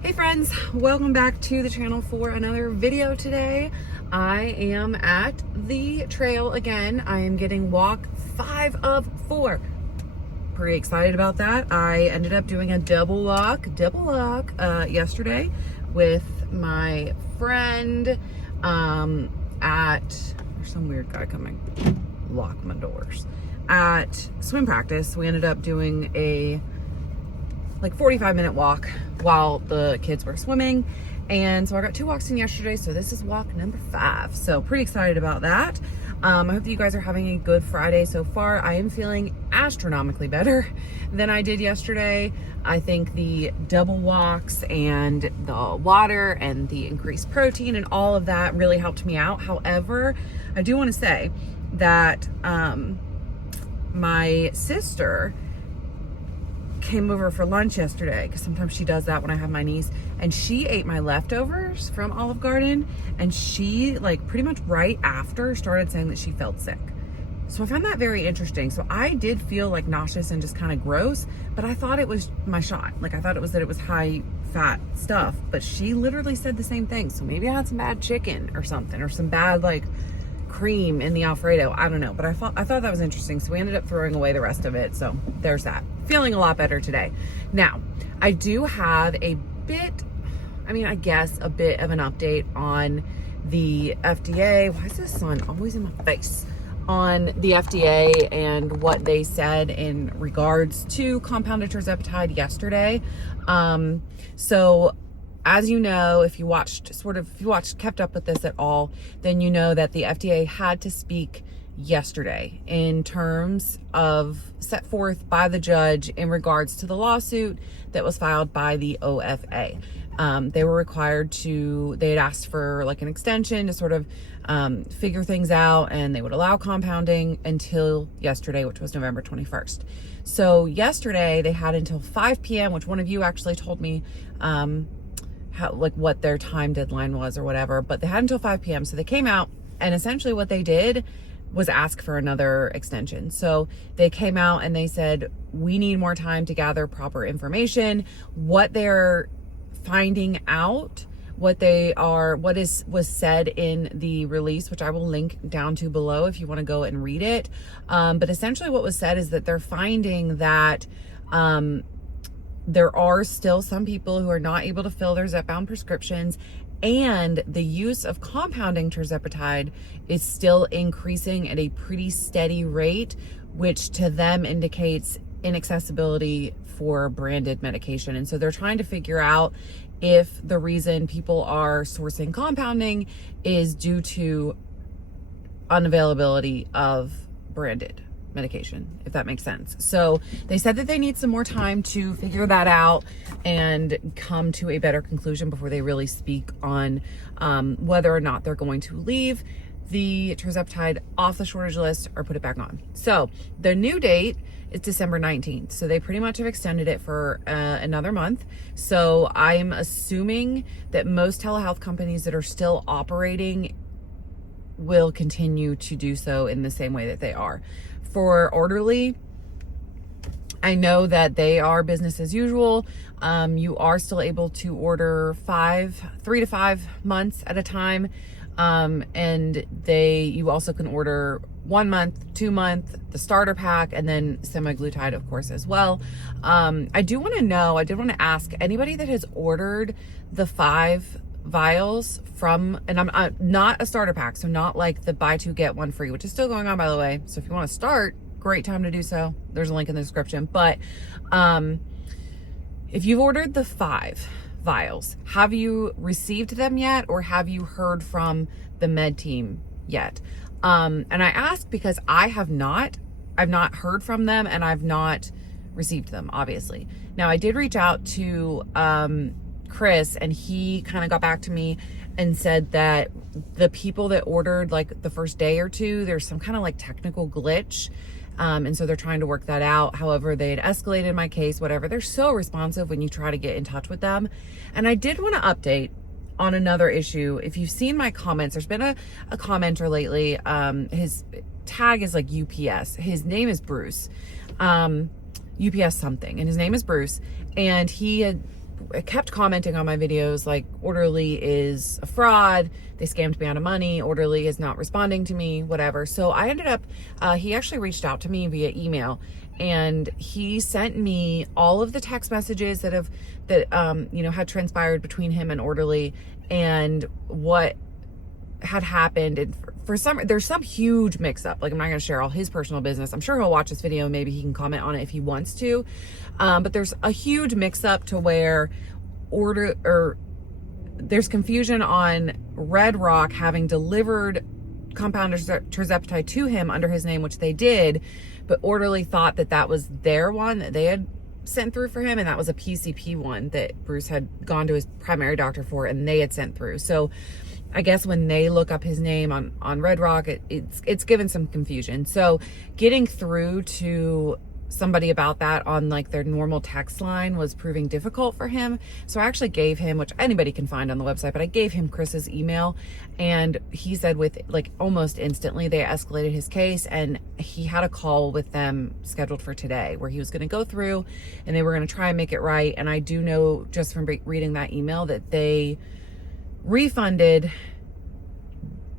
Hey friends, welcome back to the channel for another video today. I am at the trail again. I am getting walk 5 of 4. Pretty excited about that. I ended up doing a double walk yesterday with my friend there's some weird guy coming, lock my doors, at swim practice. We ended up doing a 45-minute walk while the kids were swimming. And so I got 2 walks in yesterday. So this is walk number 5. So pretty excited about that. I hope that you guys are having a good Friday so far. I am feeling astronomically better than I did yesterday. I think the double walks and the water and the increased protein and all of that really helped me out. However, I do want to say that my sister came over for lunch yesterday, because sometimes she does that when I have my niece, and she ate my leftovers from Olive Garden, and she pretty much right after started saying that she felt sick. So I found that very interesting. So I did feel nauseous and just kind of gross, but I thought it was my shot. I thought it was high fat stuff, but she literally said the same thing. So maybe I had some bad chicken or something, or some bad cream in the Alfredo. I don't know, but I thought that was interesting. So we ended up throwing away the rest of it. So there's that. Feeling a lot better today. Now, I do have a bit of an update on the FDA. Why is the sun always in my face? On the FDA and what they said in regards to compounded tirzepatide yesterday. So as you know, if you kept up with this at all, then you know that the FDA had to speak yesterday in terms of set forth by the judge in regards to the lawsuit that was filed by the OFA. They were required to, they had asked for an extension to figure things out, and they would allow compounding until yesterday, which was November 21st. So yesterday they had until 5 p.m., which one of you actually told me what their time deadline was or whatever, but they had until 5 p.m. So they came out, and essentially what they did was ask for another extension. So they came out and they said, we need more time to gather proper information. What they're finding out, was said in the release, which I will link down to below if you want to go and read it. But essentially what was said is that they're finding that there are still some people who are not able to fill their Zepbound prescriptions, and the use of compounding tirzepatide is still increasing at a pretty steady rate, which to them indicates inaccessibility for branded medication. And so they're trying to figure out if the reason people are sourcing compounding is due to unavailability of branded medication, if that makes sense. So they said that they need some more time to figure that out and come to a better conclusion before they really speak on whether or not they're going to leave the tirzepatide off the shortage list or put it back on. So the new date is December 19th. So they pretty much have extended it for another month. So I'm assuming that most telehealth companies that are still operating will continue to do so in the same way that they are. For Orderly, I know that they are business as usual. You are still able to order 3 to 5 months at a time. And you also can order 1 month, 2 month, the starter pack, and then semaglutide, of course, as well. I did want to ask anybody that has ordered the 5 vials from, and I'm not a starter pack, so not the buy 2 get 1 free, which is still going on, by the way. So if you want to start, great time to do so. There's a link in the description. But if you've ordered the 5 vials, have you received them yet, or have you heard from the med team yet? And I ask because I've not heard from them, and I've not received them, obviously. Now, I did reach out to Chris, and he kind of got back to me and said that the people that ordered the first day or two, there's some kind of technical glitch. And so they're trying to work that out. However, they had escalated my case, whatever. They're so responsive when you try to get in touch with them. And I did want to update on another issue. If you've seen my comments, there's been a commenter lately. His tag is UPS. His name is Bruce. UPS something. And his name is Bruce. And he had kept commenting on my videos like, Orderly is a fraud, they scammed me out of money, Orderly is not responding to me, whatever. So I ended up, he actually reached out to me via email, and he sent me all of the text messages that had transpired between him and Orderly, and what had happened. And there's some huge mix up. Like, I'm not going to share all his personal business. I'm sure he'll watch this video. Maybe he can comment on it if he wants to. But there's a huge mix up to where there's confusion on Red Rock having delivered compounded Tirzepatide to him under his name, which they did, but Orderly thought that was their one that they had sent through for him, and that was a PCP one that Bruce had gone to his primary doctor for, and they had sent through. So I guess when they look up his name on Red Rock, it's given some confusion. So getting through to somebody about that on like their normal text line was proving difficult for him. So I actually gave him, which anybody can find on the website, but I gave him Chris's email, and he said with like almost instantly they escalated his case, and he had a call with them scheduled for today where he was going to go through and they were going to try and make it right. And I do know just from reading that email that they refunded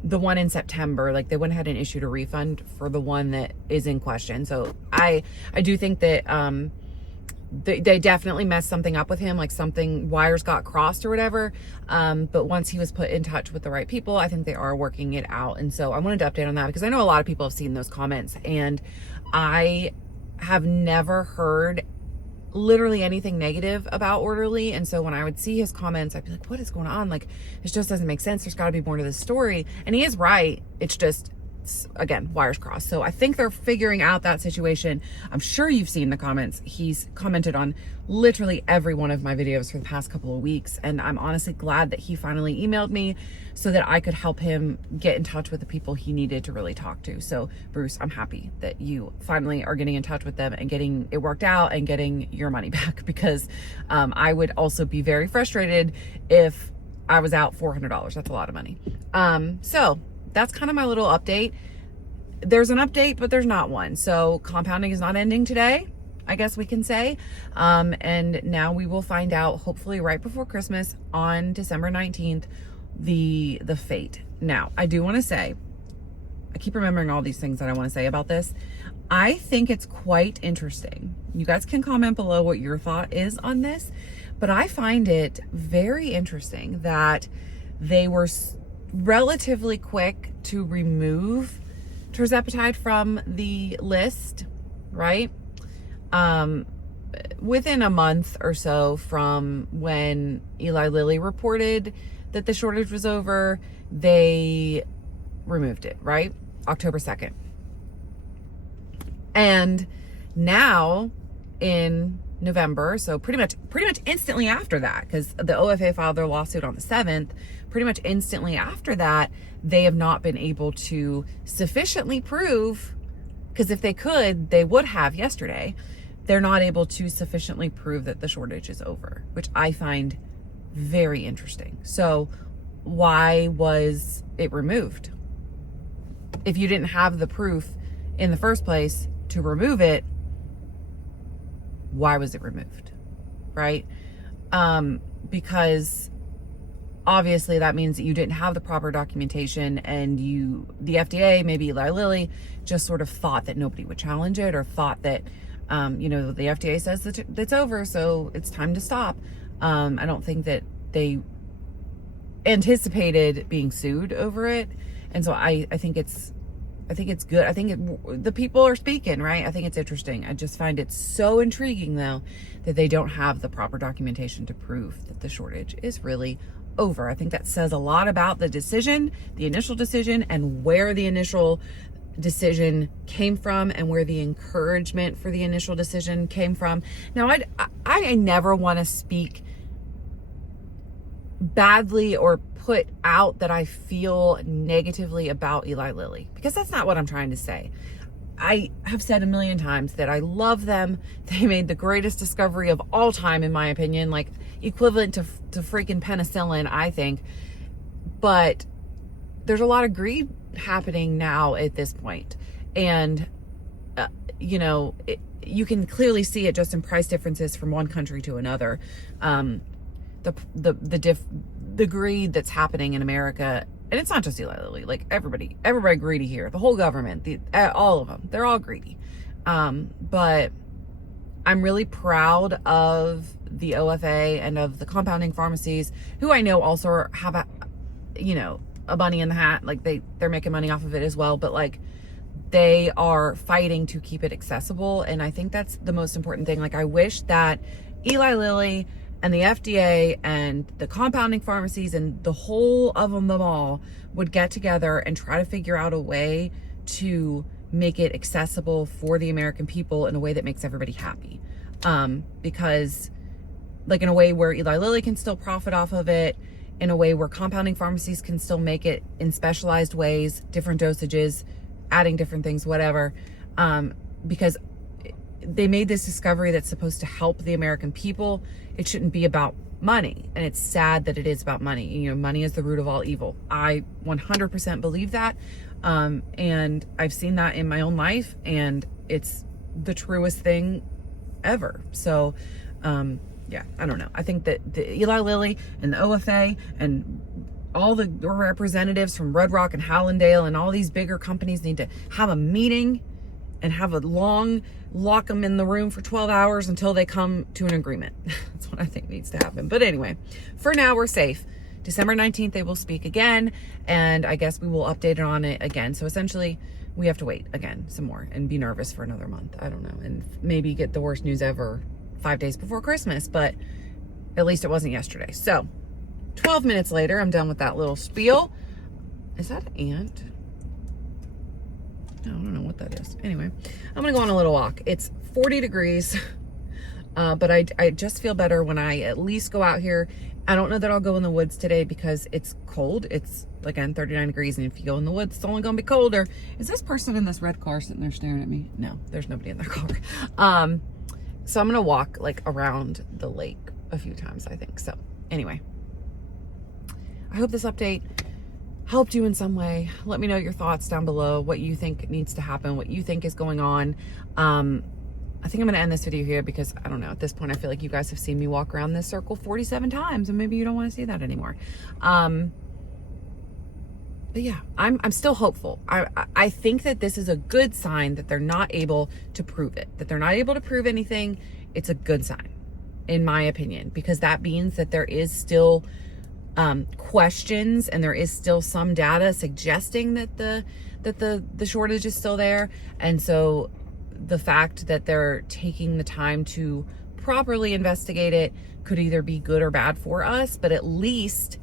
the one in September. Like, they went ahead and issued a refund for the one that is in question. So I do think that they definitely messed something up with him, like something, wires got crossed or whatever. But once he was put in touch with the right people, I think they are working it out. And so I wanted to update on that because I know a lot of people have seen those comments, and I have never heard literally anything negative about Orderly. And so when I would see his comments, I'd be like, what is going on? Like, this just doesn't make sense. There's got to be more to this story. And he is right. It's just, again, wires crossed. So I think they're figuring out that situation. I'm sure you've seen the comments. He's commented on literally every one of my videos for the past couple of weeks. And I'm honestly glad that he finally emailed me so that I could help him get in touch with the people he needed to really talk to. So Bruce, I'm happy that you finally are getting in touch with them and getting it worked out and getting your money back, because I would also be very frustrated if I was out $400. That's a lot of money. So that's kind of my little update. There's an update, but there's not one. So compounding is not ending today, I guess we can say. And now we will find out, hopefully right before Christmas on December 19th, the fate. Now, I do want to say, I keep remembering all these things that I want to say about this. I think it's quite interesting. You guys can comment below what your thought is on this, but I find it very interesting that they were relatively quick to remove Tirzepatide from the list, right? Within a month or so from when Eli Lilly reported that the shortage was over, they removed it, right? October 2nd. And now in November, so pretty much instantly after that, because the OFA filed their lawsuit on the 7th, pretty much instantly after that, they have not been able to sufficiently prove, because if they could, they would have yesterday. They're not able to sufficiently prove that the shortage is over, which I find very interesting. So why was it removed? If you didn't have the proof in the first place to remove it, why was it removed, right? Because obviously that means that you didn't have the proper documentation, and the FDA, maybe Eli Lilly, just sort of thought that nobody would challenge it, or thought that, the FDA says that it's over, so it's time to stop. I don't think that they anticipated being sued over it. And so I think it's good. I think the people are speaking, right? I think it's interesting. I just find it so intriguing, though, that they don't have the proper documentation to prove that the shortage is really over. I think that says a lot about the decision, the initial decision, and where the initial decision came from, and where the encouragement for the initial decision came from. Now, I never want to speak badly or put out that I feel negatively about Eli Lilly, because that's not what I'm trying to say. I have said a million times that I love them. They made the greatest discovery of all time, in my opinion, like equivalent to freaking penicillin, I think. But there's a lot of greed happening now at this point. And you can clearly see it just in price differences from one country to another. The greed that's happening in America, and it's not just Eli Lilly, like everybody greedy here, the whole government, all of them, they're all greedy. But I'm really proud of the OFA and of the compounding pharmacies, who I know also have a bunny in the hat. Like they're making money off of it as well, but like they are fighting to keep it accessible. And I think that's the most important thing. Like I wish that Eli Lilly and the FDA and the compounding pharmacies and the whole of them all would get together and try to figure out a way to make it accessible for the American people in a way that makes everybody happy. Because like in a way where Eli Lilly can still profit off of it, in a way where compounding pharmacies can still make it in specialized ways, different dosages, adding different things, whatever. Because they made this discovery that's supposed to help the American people. It shouldn't be about money. And it's sad that it is about money. Money is the root of all evil. I 100% believe that. And I've seen that in my own life, and it's the truest thing ever. So, yeah, I don't know. I think that the Eli Lilly and the OFA and all the representatives from Red Rock and Hallandale and all these bigger companies need to have a meeting and have a lock them in the room for 12 hours until they come to an agreement. That's what I think needs to happen. But anyway, for now, we're safe. December 19th, they will speak again, and I guess we will update on it again. So essentially, we have to wait again some more and be nervous for another month. I don't know. And maybe get the worst news ever 5 days before Christmas, but at least it wasn't yesterday. So 12 minutes later, I'm done with that little spiel. Is that an ant? I don't know what that is. Anyway, I'm gonna go on a little walk. It's 40 degrees, but I just feel better when I at least go out here. I don't know that I'll go in the woods today because it's cold. It's, again, 39 degrees, and if you go in the woods, it's only gonna be colder. Is this person in this red car sitting there staring at me? No, there's nobody in their car. So I'm gonna walk like around the lake a few times, I think. So anyway, I hope this update helped you in some way. Let me know your thoughts down below, what you think needs to happen, what you think is going on. I think I'm gonna end this video here because I don't know, at this point I feel like you guys have seen me walk around this circle 47 times and maybe you don't want to see that anymore. But yeah, I'm still hopeful. I think that this is a good sign that they're not able to prove it, that they're not able to prove anything. It's a good sign, in my opinion, because that means that there is still questions, and there is still some data suggesting that the shortage is still there. And so the fact that they're taking the time to properly investigate it could either be good or bad for us, but at least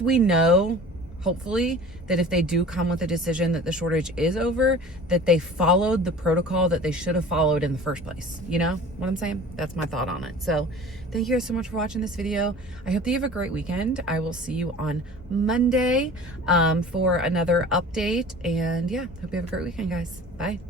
we know, hopefully, that if they do come with a decision that the shortage is over, that they followed the protocol that they should have followed in the first place. You know what I'm saying? That's my thought on it. So thank you guys so much for watching this video. I hope that you have a great weekend. I will see you on Monday for another update. And yeah, hope you have a great weekend, guys. Bye.